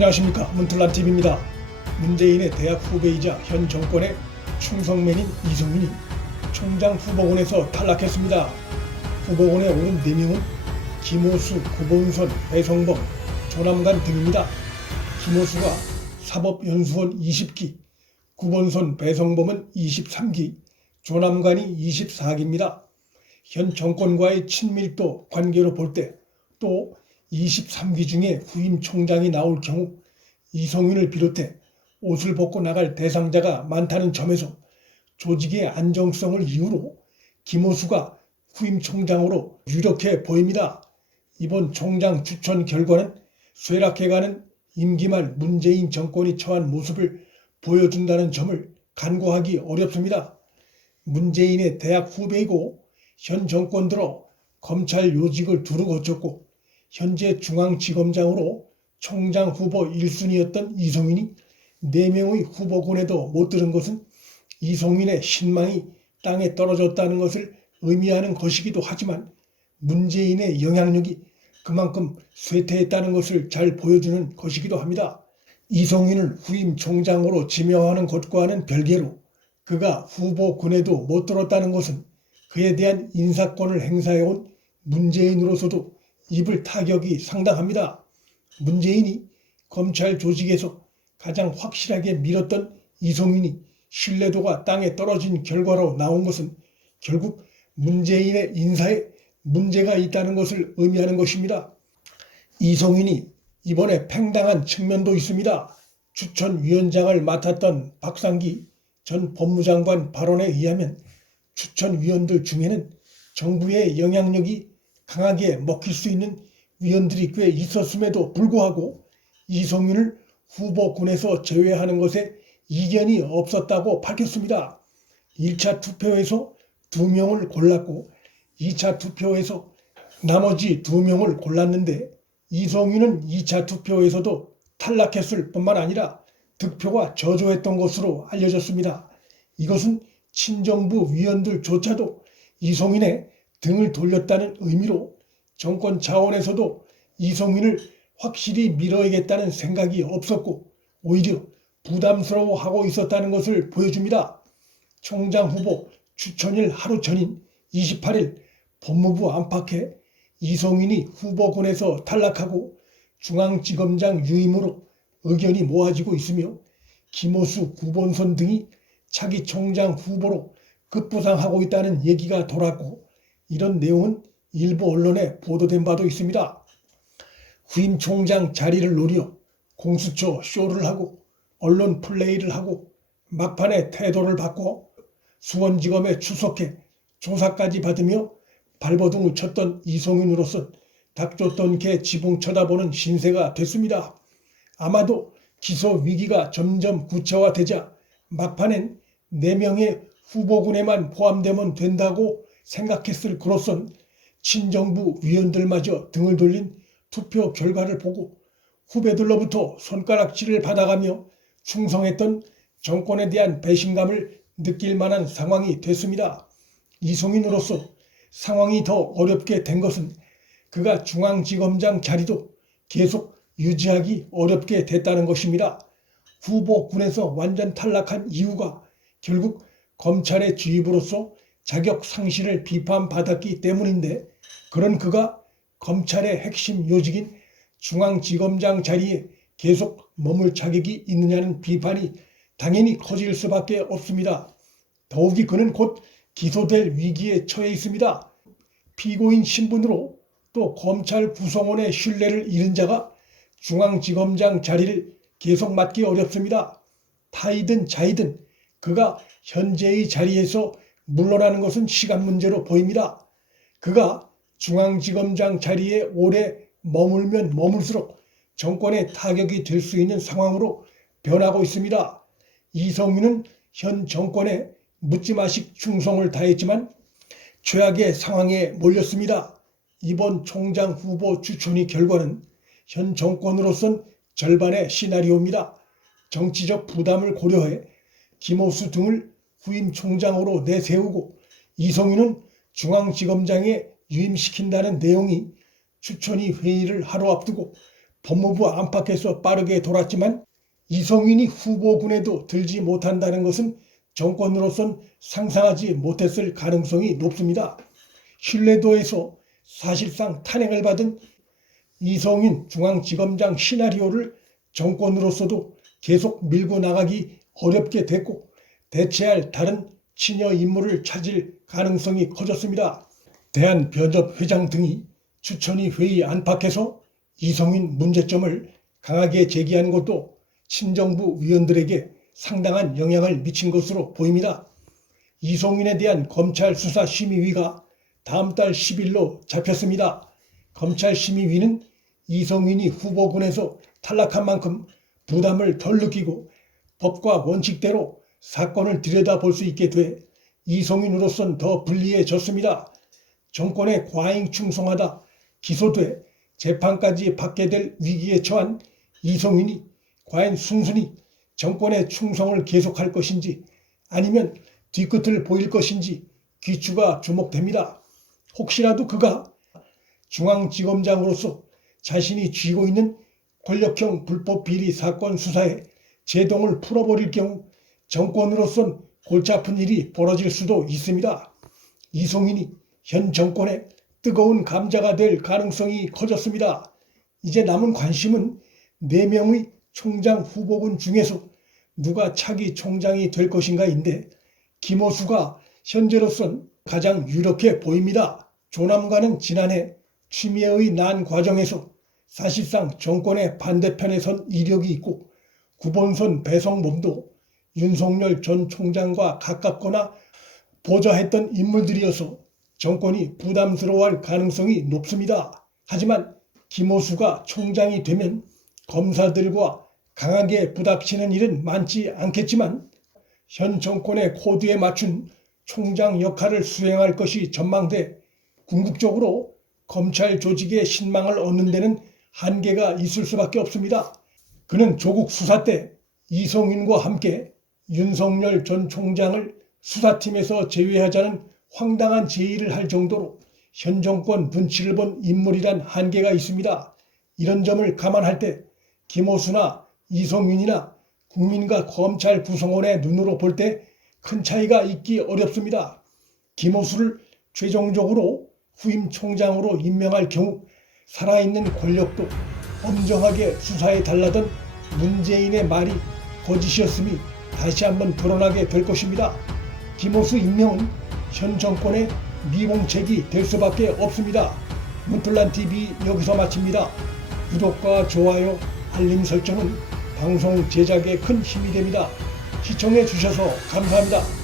안녕하십니까, 문틀란TV입니다. 문재인의 대학 후배이자 현 정권의 충성맨인 이성민이 총장 후보군에서 탈락했습니다. 후보군에 오른 4명은 김호수, 구본선, 배성범, 조남관 등입니다. 김호수가 사법연수원 20기, 구본선, 배성범은 23기, 조남관이 24기입니다. 현 정권과의 친밀도 관계로 볼 때 또 23기 중에 후임 총장이 나올 경우 이성윤을 비롯해 옷을 벗고 나갈 대상자가 많다는 점에서 조직의 안정성을 이유로 김호수가 후임 총장으로 유력해 보입니다. 이번 총장 추천 결과는 쇠락해가는 임기 말 문재인 정권이 처한 모습을 보여준다는 점을 간과하기 어렵습니다. 문재인의 대학 후배이고 현 정권 들어 검찰 요직을 두루 거쳤고 현재 중앙지검장으로 총장 후보 1순위였던 이성윤이 4명의 후보군에도 못 들은 것은 이성윤의 신망이 땅에 떨어졌다는 것을 의미하는 것이기도 하지만 문재인의 영향력이 그만큼 쇠퇴했다는 것을 잘 보여주는 것이기도 합니다. 이성윤을 후임 총장으로 지명하는 것과는 별개로 그가 후보군에도 못 들었다는 것은 그에 대한 인사권을 행사해온 문재인으로서도 입을 타격이 상당합니다. 문재인이 검찰 조직에서 가장 확실하게 밀었던 이성윤이 신뢰도가 땅에 떨어진 결과로 나온 것은 결국 문재인의 인사에 문제가 있다는 것을 의미하는 것입니다. 이성윤이 이번에 팽당한 측면도 있습니다. 추천위원장을 맡았던 박상기 전 법무장관 발언에 의하면 추천위원들 중에는 정부의 영향력이 강하게 먹힐 수 있는 위원들이 꽤 있었음에도 불구하고 이성윤을 후보군에서 제외하는 것에 이견이 없었다고 밝혔습니다. 1차 투표에서 2명을 골랐고 2차 투표에서 나머지 2명을 골랐는데 이성윤은 2차 투표에서도 탈락했을 뿐만 아니라 득표가 저조했던 것으로 알려졌습니다. 이것은 친정부 위원들조차도 이성윤의 등을 돌렸다는 의미로 정권 차원에서도 이성윤을 확실히 밀어야겠다는 생각이 없었고 오히려 부담스러워하고 있었다는 것을 보여줍니다. 총장 후보 추천일 하루 전인 28일 법무부 안팎에 이성윤이 후보군에서 탈락하고 중앙지검장 유임으로 의견이 모아지고 있으며 김호수, 구본선 등이 차기 총장 후보로 급부상하고 있다는 얘기가 돌았고 이런 내용은 일부 언론에 보도된 바도 있습니다. 후임 총장 자리를 노려 공수처 쇼를 하고 언론 플레이를 하고 막판에 태도를 바꿔 수원지검에 출석해 조사까지 받으며 발버둥을 쳤던 이성윤으로선 닥쳤던 개 지붕 쳐다보는 신세가 됐습니다. 아마도 기소 위기가 점점 구체화되자 막판엔 4명의 후보군에만 포함되면 된다고 생각했을 그로선 친정부 위원들마저 등을 돌린 투표 결과를 보고 후배들로부터 손가락질을 받아가며 충성했던 정권에 대한 배신감을 느낄 만한 상황이 됐습니다. 이성윤으로서 상황이 더 어렵게 된 것은 그가 중앙지검장 자리도 계속 유지하기 어렵게 됐다는 것입니다. 후보군에서 완전 탈락한 이유가 결국 검찰의 주입으로서 자격 상실을 비판받았기 때문인데 그런 그가 검찰의 핵심 요직인 중앙지검장 자리에 계속 머물 자격이 있느냐는 비판이 당연히 커질 수밖에 없습니다. 더욱이 그는 곧 기소될 위기에 처해 있습니다. 피고인 신분으로 또 검찰 구성원의 신뢰를 잃은 자가 중앙지검장 자리를 계속 맡기 어렵습니다. 타이든 자이든 그가 현재의 자리에서 물러나는 것은 시간 문제로 보입니다. 그가 중앙지검장 자리에 오래 머물면 머물수록 정권에 타격이 될 수 있는 상황으로 변하고 있습니다. 이성윤은 현 정권에 묻지마식 충성을 다했지만 최악의 상황에 몰렸습니다. 이번 총장 후보 추천위 결과는 현 정권으로선 절반의 시나리오입니다. 정치적 부담을 고려해 김호수 등을 후임 총장으로 내세우고 이성윤은 중앙지검장에 유임시킨다는 내용이 추천위 회의를 하루 앞두고 법무부 안팎에서 빠르게 돌았지만 이성윤이 후보군에도 들지 못한다는 것은 정권으로선 상상하지 못했을 가능성이 높습니다. 신뢰도에서 사실상 탄핵을 받은 이성윤 중앙지검장 시나리오를 정권으로서도 계속 밀고 나가기 어렵게 됐고 대체할 다른 친여 인물을 찾을 가능성이 커졌습니다. 대한변협회장 등이 추천위 회의 안팎에서 이성윤 문제점을 강하게 제기한 것도 친정부 위원들에게 상당한 영향을 미친 것으로 보입니다. 이성윤에 대한 검찰 수사심의위가 다음 달 10일로 잡혔습니다. 검찰심의위는 이성윤이 후보군에서 탈락한 만큼 부담을 덜 느끼고 법과 원칙대로 사건을 들여다볼 수 있게 돼 이성윤으로선 더 불리해졌습니다. 정권에 과잉 충성하다 기소돼 재판까지 받게 될 위기에 처한 이성윤이 과연 순순히 정권의 충성을 계속할 것인지 아니면 뒤끝을 보일 것인지 귀추가 주목됩니다. 혹시라도 그가 중앙지검장으로서 자신이 쥐고 있는 권력형 불법 비리 사건 수사에 제동을 풀어버릴 경우 정권으로선 골치 아픈 일이 벌어질 수도 있습니다. 이성윤이 현 정권의 뜨거운 감자가 될 가능성이 커졌습니다. 이제 남은 관심은 4명의 총장 후보군 중에서 누가 차기 총장이 될 것인가인데 김호수가 현재로선 가장 유력해 보입니다. 조남관은 지난해 취미의 난 과정에서 사실상 정권의 반대편에 선 이력이 있고 구본선 배성범도 윤석열 전 총장과 가깝거나 보좌했던 인물들이어서 정권이 부담스러워할 가능성이 높습니다. 하지만 김호수가 총장이 되면 검사들과 강하게 부닥치는 일은 많지 않겠지만 현 정권의 코드에 맞춘 총장 역할을 수행할 것이 전망돼 궁극적으로 검찰 조직의 신망을 얻는 데는 한계가 있을 수밖에 없습니다. 그는 조국 수사 때 이성윤과 함께 윤석열 전 총장을 수사팀에서 제외하자는 황당한 제의를 할 정도로 현 정권 눈치를 본 인물이란 한계가 있습니다. 이런 점을 감안할 때 김호수나 이성윤이나 국민과 검찰 구성원의 눈으로 볼 때 큰 차이가 있기 어렵습니다. 김호수를 최종적으로 후임 총장으로 임명할 경우 살아있는 권력도 엄정하게 수사해 달라던 문재인의 말이 거짓이었음이 다시 한번 드러나게 될 것입니다. 김호수 임명은 현 정권의 미봉책이 될 수밖에 없습니다. 문틀란TV 여기서 마칩니다. 구독과 좋아요, 알림 설정은 방송 제작에 큰 힘이 됩니다. 시청해 주셔서 감사합니다.